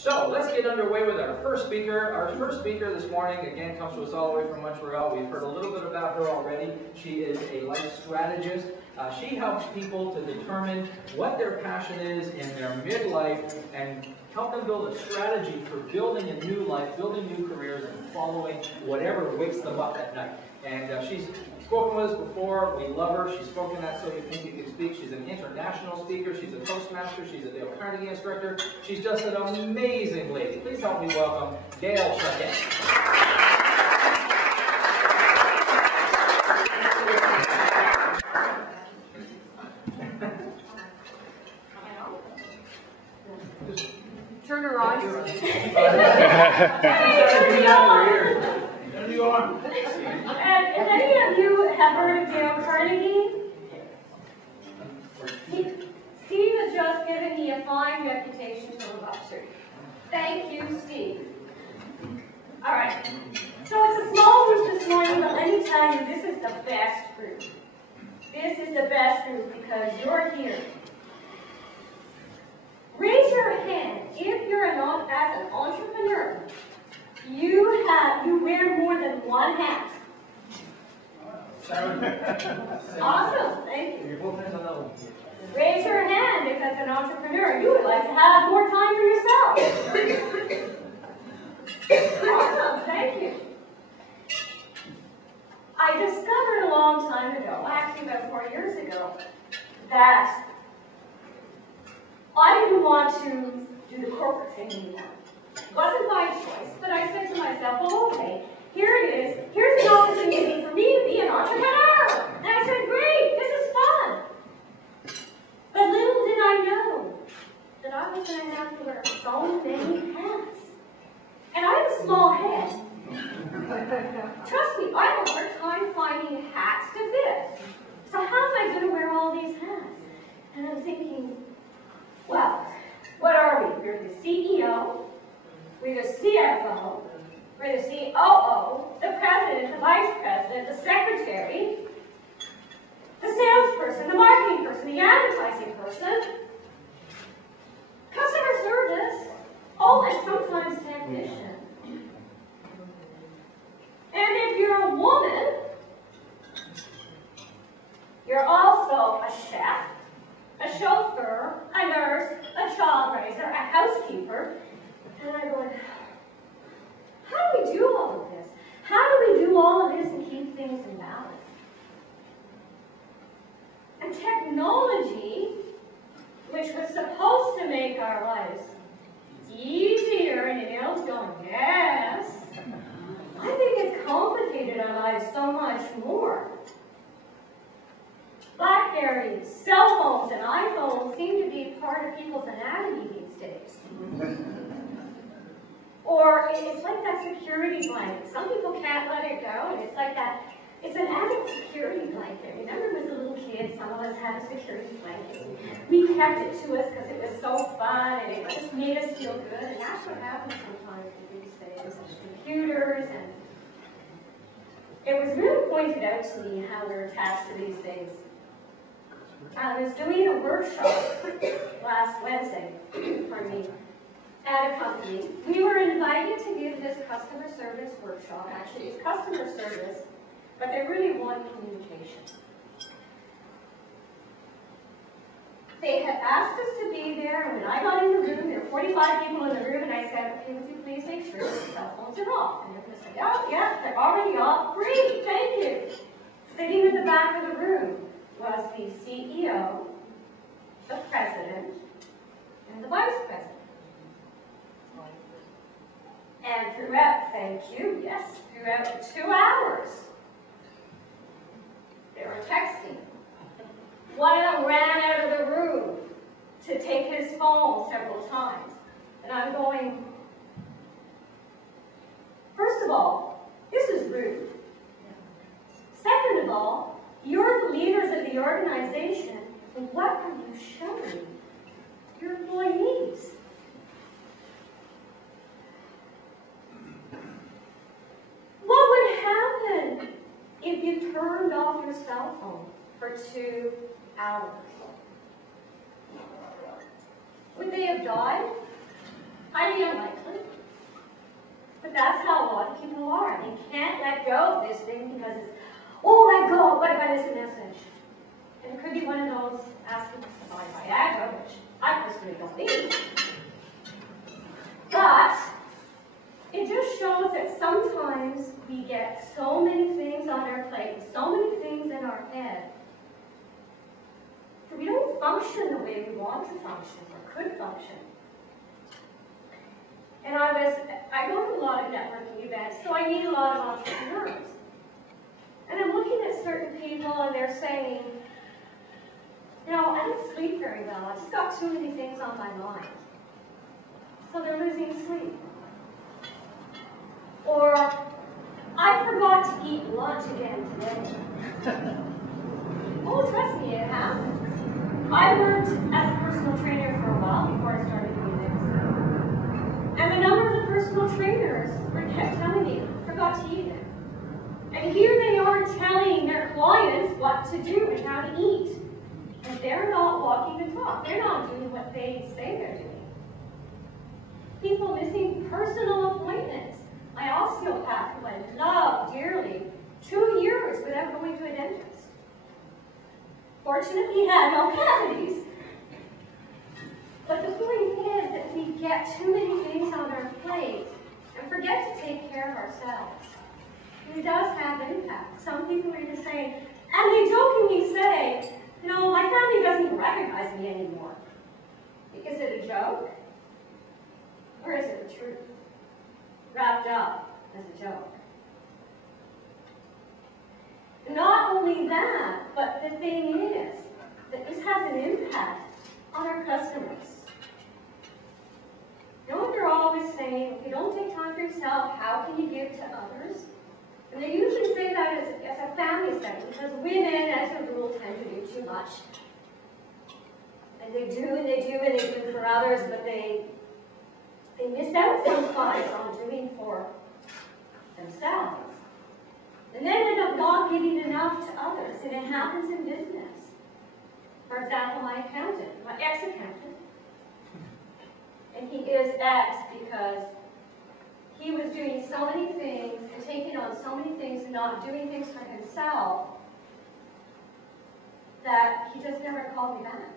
So let's get underway with our first speaker. Our first speaker this morning, again, comes to us all the way from Montreal. We've heard a little bit about her already. She is a life strategist. She helps people to determine what their passion is in their midlife and help them build a strategy for building a new life, building new careers, and following whatever wakes them up at night. And she's spoken with us before. We love her. She's spoken at So You Think You Can Speak. She's an international speaker. She's a Toastmaster. She's a Dale Carnegie instructor. She's just an amazing lady. Please help me welcome Gail Choquette. Turn her on. And if any of you have heard of Dale Carnegie, Steve has just given me a fine reputation to live up to. Thank you, Steve. All right. So it's a small group this morning, but let me tell you, this is the best group. This is the best group because you're here. Raise your hand if you're as an entrepreneur, you wear more than one hat. Awesome, thank you. Raise your hand if as an entrepreneur you would like to have more time for yourself. Awesome, thank you. I discovered a long time ago, actually about 4 years ago, that I didn't want to do the corporate thing anymore. It wasn't my choice, but I said to myself, well, okay, here it is. Here's an opportunity for me to be an entrepreneur. And I said, great, this is fun. But little did I know that I was going to have to wear so many hats. And I have a small head. Trust me, I have a hard time finding hats to fit. So how am I going to wear all these hats? And I'm thinking, well, what are we? We're the CEO, we're the CFO, we're the COO, the president, the vice president, the secretary, the salesperson, the marketing person, the advertising person, customer service, and sometimes technician. And if you're a woman, you're also a chef, a chauffeur, a nurse, a child raiser, a housekeeper. And I'm going, how do we do all of this? How do we do all of this and keep things in balance? And technology, which was supposed to make our lives easier, and your nails going, yes. I think it's complicated our lives so much more. BlackBerries, cell phones, and iPhones seem to be part of people's anatomy these days. Or it's like that security blanket. Some people can't let it go, and it's like that. It's an added security blanket. Remember as a little kid, some of us had a security blanket. We kept it to us because it was so fun, and it just made us feel good. And that's what happens sometimes with these things, computers, and it was really pointed out to me how we're attached to these things. I was doing a workshop last Wednesday, at a company. We were invited to give this customer service workshop. Actually, it's customer service, but they really want communication. They had asked us to be there, and when I got in the room, there were 45 people in the room, and I said, okay, would you please make sure the cell phones are off? And they're going to say, oh, yeah, they're already off. Great, thank you. Sitting in the back of the room was the CEO, the president, and the vice president. And throughout, thank you, yes, throughout the 2 hours, they were texting. One of them ran out of the room to take his phone several times. And I'm going, first of all, this is rude. Second of all, you're the leaders of the organization, and what are you showing your employees? What would happen if you turned off your cell phone for 2 hours? Would they have died? Highly But that's how a lot of people are. They can't let go of this thing because it's, oh my God, what if I miss a message? And it could be one of those asking to buy Viagra, which I personally don't need. But it just shows that sometimes we get so many things on our plate, so many things in our head, that we don't function the way we want to function or could function. And I go to a lot of networking events, so I meet a lot of entrepreneurs. And I'm looking at certain people and they're saying, you know, I don't sleep very well. I just got too many things on my mind. So they're losing sleep. Or, I forgot to eat lunch again today. Oh, trust me, it happens. I worked as a personal trainer for a while before I started doing this. And the number of the personal trainers kept telling me, forgot to eat it. And here they are telling their clients what to do and how to eat. And they're not walking the talk. They're not doing what they say they're doing. People missing personal appointments. My osteopath, who I love dearly, 2 years without going to a dentist. Fortunately, he had no cavities. But the point is that we get too many things on our plate and forget to take care of ourselves. It does have impact. Some people are just saying, and they jokingly say, you know, my family doesn't even recognize me anymore. Is it a joke? Or is it the truth? Wrapped up as a joke. Not only that, but the thing is that this has an impact on our customers. You know what they're always saying? If you don't take time for yourself, how can you give to others? And they usually say that as a family setting, because women, as a rule, tend to do too much. And they do, and they do, and they do for others, but they miss out sometimes on doing for themselves. And then end up not giving enough to others, and it happens in business. For example, my accountant, my ex-accountant, and he is ex because he was doing so many things and taking on so many things and not doing things for himself that he just never called me back.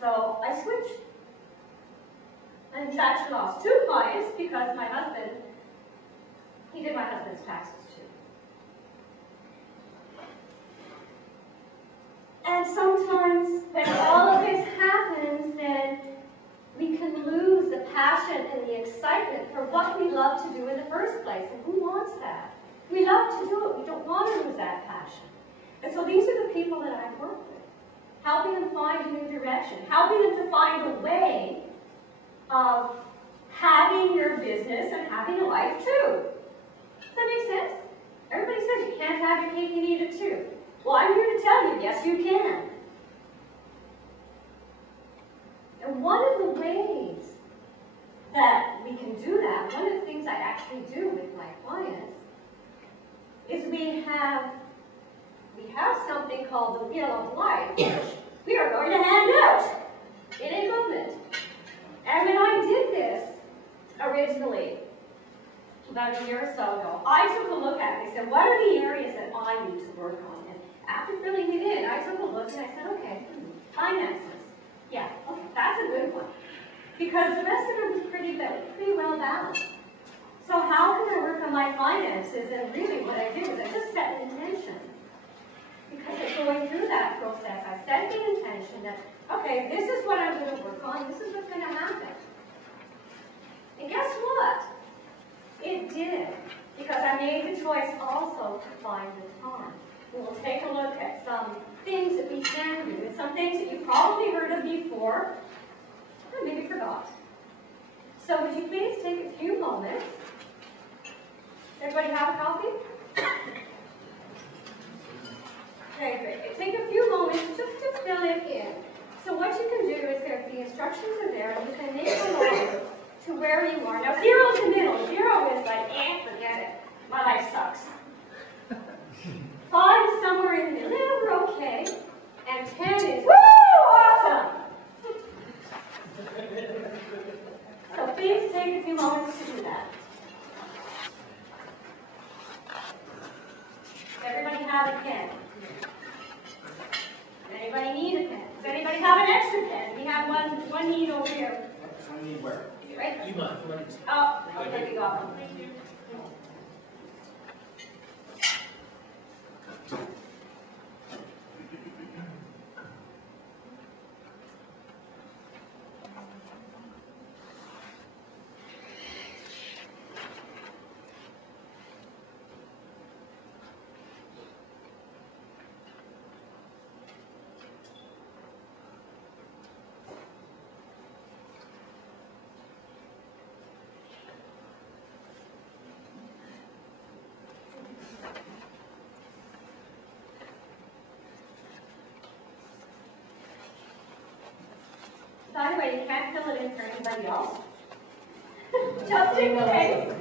So I switched. And he's actually lost 2 clients because my husband, he did my husband's taxes too. And sometimes when all of this happens, then we can lose the passion and the excitement for what we love to do in the first place. And who wants that? We love to do it. We don't want to lose that passion. And so these are the people that I work with, helping them find a new direction, helping them to find a way of having your business and having a life too. Does that make sense? Everybody says you can't have your cake and eat it too. Well, I'm here to tell you, yes, you can. And one of the ways that we can do that, one of the things I actually do with my clients, is we have something called the Wheel of Life, which we are going to hand out in a moment. And when I did this originally, about a year or so ago, I took a look at it and said, what are the areas that I need to work on? And after filling it in, I took a look and I said, okay, finances. Yeah, okay, that's a good one. Because the rest of it was pretty well balanced. So how can I work on my finances? And really what I did was I just set an intention. Because of going through that process, I set the intention that, okay, this is what I'm going to work on, this is what's going to happen. And guess what? It did. Because I made the choice also to find the time. We will take a look at some things that we can do, and some things that you probably heard of before, or maybe forgot. So would you please take a few moments. Everybody have a coffee? Okay, great. Take a few moments just to fill it in. So what you can do is the instructions are there, and you can make a note to where you are. Now 0 is the middle. 0 is like, forget it. My life sucks. 5 is somewhere in the middle. We're okay. And 10 is, woo, awesome. So please take a few moments to here. Where? Right? You must. Oh, okay, we got one. By the way, you can't fill it in for anybody else. Just in case.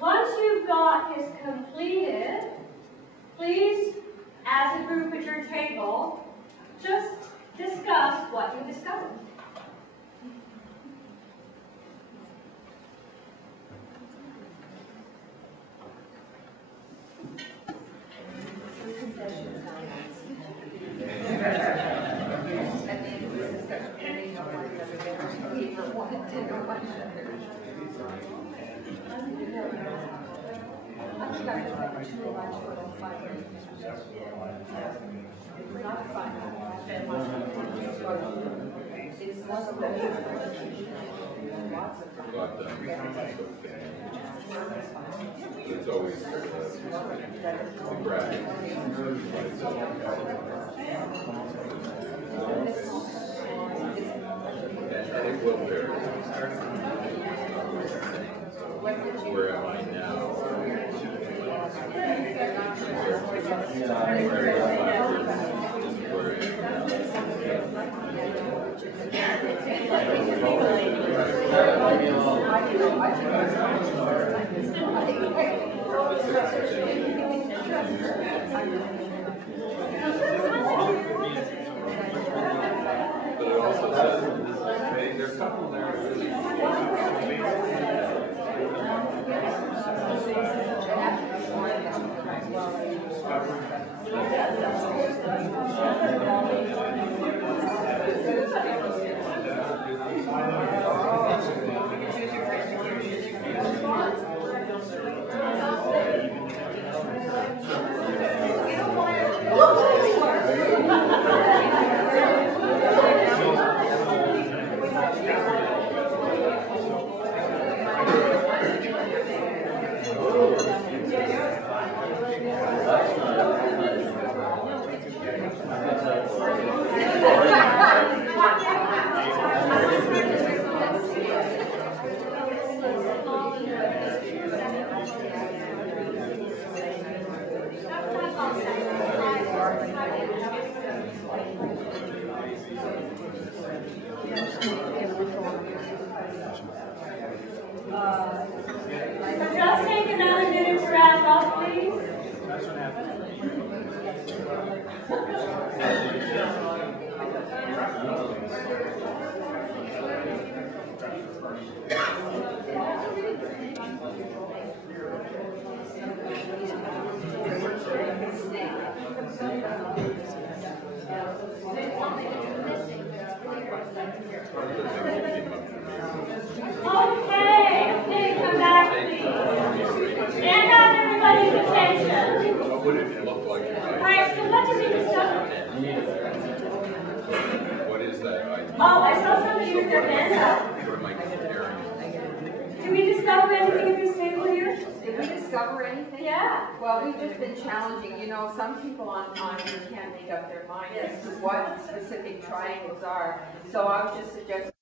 Once you've got this completed, please, as a group at your table, just discuss what you discovered. It's always the graphic. And it will vary. Where am I now? But it also says there's a couple there really. So just take another minute to wrap up, please. Okay, come back, please. Stand up, everybody's attention. What would it look like if I... Alright, so what did we discover? What is that? Oh, I saw somebody with their hands up. What am I comparing? Did we discover anything at this table here? discover anything? Yeah. Well, we've just been challenging. You know, some people on here can't make up their mind as to what specific triangles are. So I was just suggesting